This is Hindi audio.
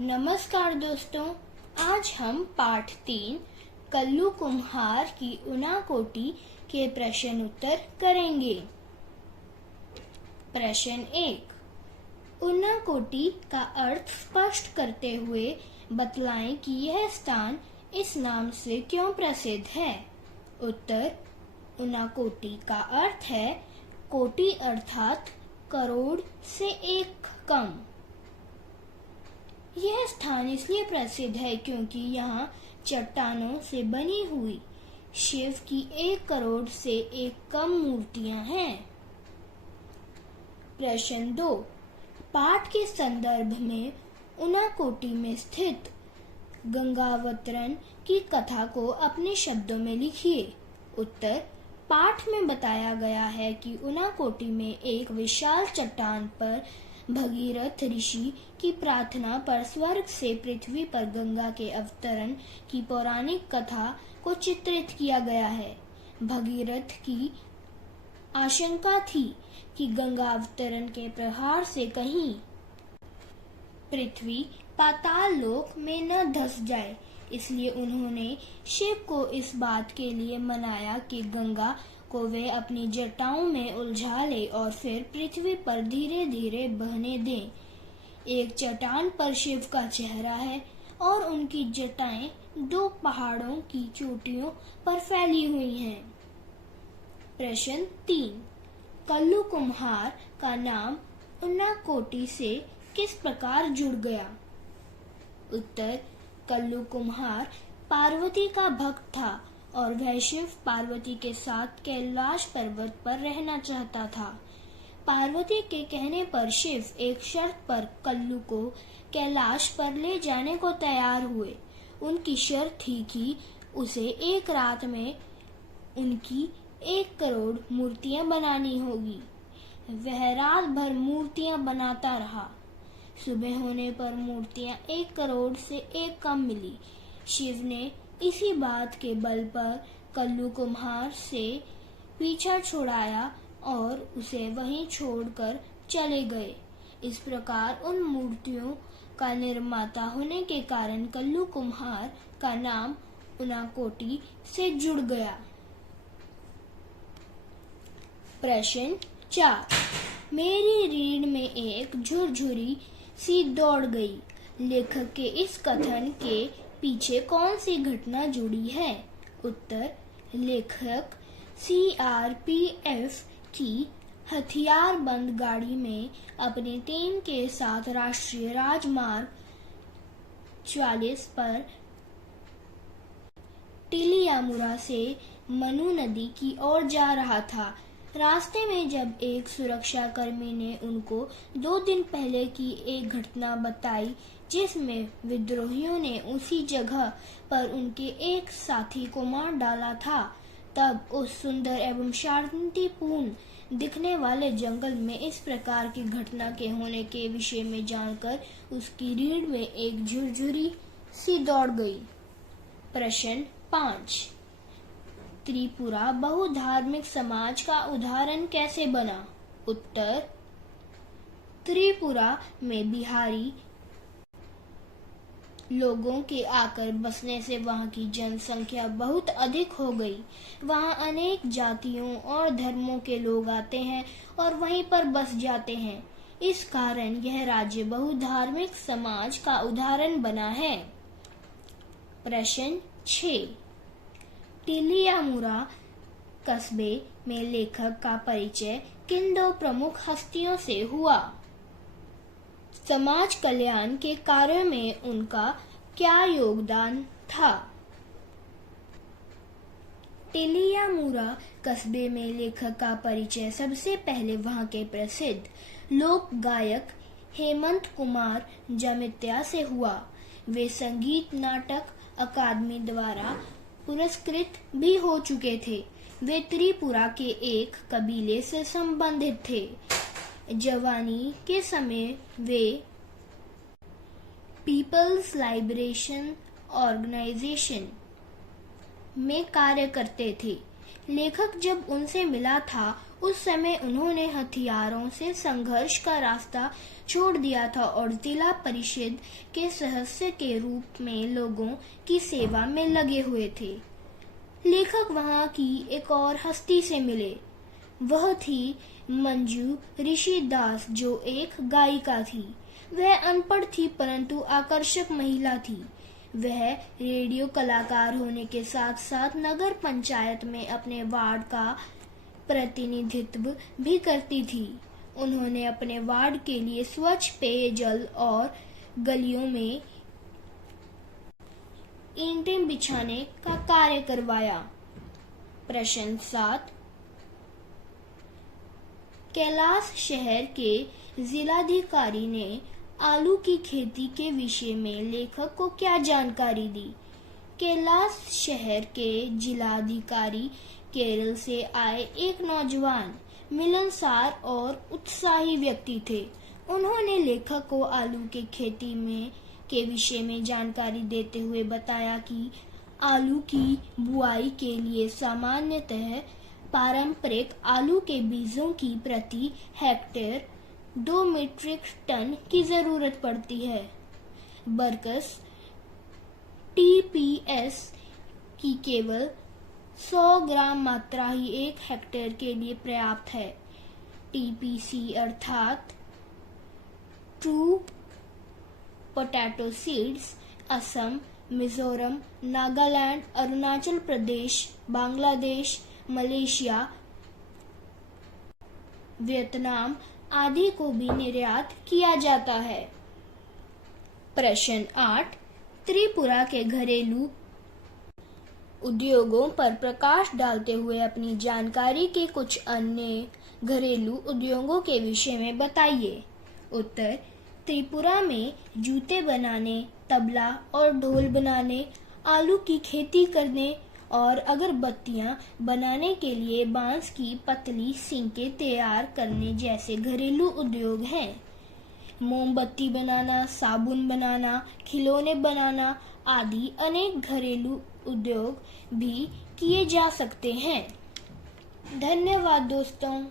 नमस्कार दोस्तों, आज हम पाठ 3 कल्लू कुम्हार की ऊनाकोटी के प्रश्न उत्तर करेंगे। प्रश्न 1। ऊनाकोटी का अर्थ स्पष्ट करते हुए बतलाएं कि यह स्थान इस नाम से क्यों प्रसिद्ध है। उत्तर। ऊनाकोटी का अर्थ है कोटि अर्थात करोड़ से एक कम। यह स्थान इसलिए प्रसिद्ध है क्योंकि यहाँ चट्टानों से बनी हुई शिव की 1 करोड़ से एक कम मूर्तियां हैं। प्रश्न 2। पाठ के संदर्भ में ऊनाकोटी में स्थित गंगावतरण की कथा को अपने शब्दों में लिखिए। उत्तर। पाठ में बताया गया है कि ऊनाकोटी में एक विशाल चट्टान पर भगीरथ ऋषि की प्रार्थना पर स्वर्ग से पृथ्वी पर गंगा के अवतरण की पौराणिक कथा को चित्रित किया गया है। भगीरथ की आशंका थी कि गंगा अवतरण के प्रहार से कहीं पृथ्वी पाताल लोक में न धंस जाए, इसलिए उन्होंने शिव को इस बात के लिए मनाया कि गंगा को वे अपनी जटाओं में उलझा ले और फिर पृथ्वी पर धीरे धीरे बहने दें। एक चट्टान पर शिव का चेहरा है और उनकी जटाएं 2 पहाड़ों की चोटियों पर फैली हुई हैं। प्रश्न 3। कल्लू कुम्हार का नाम ऊनाकोटी से किस प्रकार जुड़ गया। उत्तर। कल्लू कुम्हार पार्वती का भक्त था और वह शिव पार्वती के साथ कैलाश पर्वत पर रहना चाहता था। पार्वती के कहने पर शिव एक शर्त पर कल्लू को कैलाश पर ले जाने को तैयार हुए। उनकी शर्त थी कि उसे एक रात में उनकी 1 करोड़ मूर्तियां बनानी होगी। वह रात भर मूर्तियां बनाता रहा। सुबह होने पर मूर्तियां 1 करोड़ से एक कम मिली। शिव ने इसी बात के बल पर कल्लू कुम्हार से पीछा छुड़ाया और उसे वहीं छोड़कर चले गए। इस प्रकार उन मूर्तियों का निर्माता होने के कारण कल्लू कुम्हार का नाम ऊनाकोटी से जुड़ गया। प्रश्न 4। मेरी रीढ़ में एक झुरझुरी सी दौड़ गई। लेखक के इस कथन के पीछे कौन सी घटना जुड़ी है। उत्तर। लेखक सीआरपीएफ की हथियारबंद गाड़ी में अपनी टीम के साथ राष्ट्रीय राजमार्ग 44 पर टिलियामुरा से मनु नदी की ओर जा रहा था। रास्ते में जब एक सुरक्षा कर्मी ने उनको 2 दिन पहले की एक घटना बताई जिसमें विद्रोहियों ने उसी जगह पर उनके एक साथी को मार डाला था, तब उस सुंदर एवं शांतिपूर्ण दिखने वाले जंगल में इस प्रकार की घटना के होने के विषय में जानकर उसकी रीढ़ में एक झुरझुरी सी दौड़ गई। प्रश्न 5। त्रिपुरा बहुधार्मिक समाज का उदाहरण कैसे बना। उत्तर। त्रिपुरा में बिहारी लोगों के आकर बसने से वहां की जनसंख्या बहुत अधिक हो गई। वहां अनेक जातियों और धर्मों के लोग आते हैं और वहीं पर बस जाते हैं। इस कारण यह राज्य बहुधार्मिक समाज का उदाहरण बना है। प्रश्न 6। टिलियामुरा कस्बे में लेखक का परिचय किन 2 प्रमुख हस्तियों से हुआ। समाज कल्याण के कार्य में उनका क्या योगदान था। टिलियामुरा कस्बे में लेखक का परिचय सबसे पहले वहां के प्रसिद्ध लोक गायक हेमंत कुमार जमित्या से हुआ। वे संगीत नाटक अकादमी द्वारा पुरस्कृत भी हो चुके थे। वे त्रिपुरा के एक कबीले से संबंधित थे। जवानी के समय वे पीपल्स लिबरेशन ऑर्गेनाइजेशन में कार्य करते थे। लेखक जब उनसे मिला था उस समय उन्होंने हथियारों से संघर्ष का रास्ता छोड़ दिया था और जिला परिषद के सदस्य के रूप में लोगों की सेवा में लगे हुए थे। लेखक वहां की एक और हस्ती से मिले। वह थी मंजू ऋषि दास, जो एक गायिका थी। वह अनपढ़ थी परंतु आकर्षक महिला थी। वह रेडियो कलाकार होने के साथ साथ नगर पंचायत में अपने वार्ड का प्रतिनिधित्व भी करती थी। उन्होंने अपने वार्ड के लिए स्वच्छ पेयजल और गलियों में ईंटें बिछाने का कार्य करवाया। प्रश्न 7। कैलाश शहर के जिलाधिकारी ने आलू की खेती के विषय में लेखक को क्या जानकारी दी? कैलाश शहर के जिलाधिकारी केरल से आए एक नौजवान, मिलनसार और उत्साही व्यक्ति थे। उन्होंने लेखक को आलू की खेती के विषय में जानकारी देते हुए बताया कि आलू की बुआई के लिए सामान्यतः पारंपरिक आलू के बीजों की प्रति हेक्टेयर 2 मीट्रिक टन की जरूरत पड़ती है। बरकस TPS की केवल 100 ग्राम मात्रा ही 1 हेक्टेयर के लिए पर्याप्त है। TPC अर्थात true potato seeds Assam, Mizoram, Nagaland, Arunachal Pradesh, Bangladesh, Malaysia, Vietnam आदि को भी निर्यात किया जाता है। प्रश्न 8। त्रिपुरा के घरेलू उद्योगों पर प्रकाश डालते हुए अपनी जानकारी के कुछ अन्य घरेलू उद्योगों के विषय में बताइए। उत्तर। त्रिपुरा में जूते बनाने, तबला और ढोल बनाने, आलू की खेती करने और अगरबत्तियां बनाने के लिए बांस की पतली सिंकें तैयार करने जैसे घरेलू उद्योग हैं। मोमबत्ती बनाना, साबुन बनाना, खिलौने बनाना आदि अनेक घरेलू उद्योग भी किए जा सकते हैं। धन्यवाद दोस्तों।